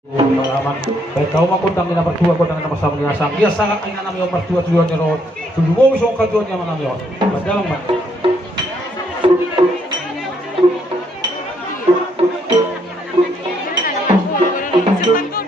pengalaman kay kau makundang ni nomor 2 ko ng nama sa mga sang iya sa ay na namin nomor 2 tuyon ni ro tulumo isong kadyon niya man namin madalong man Siapa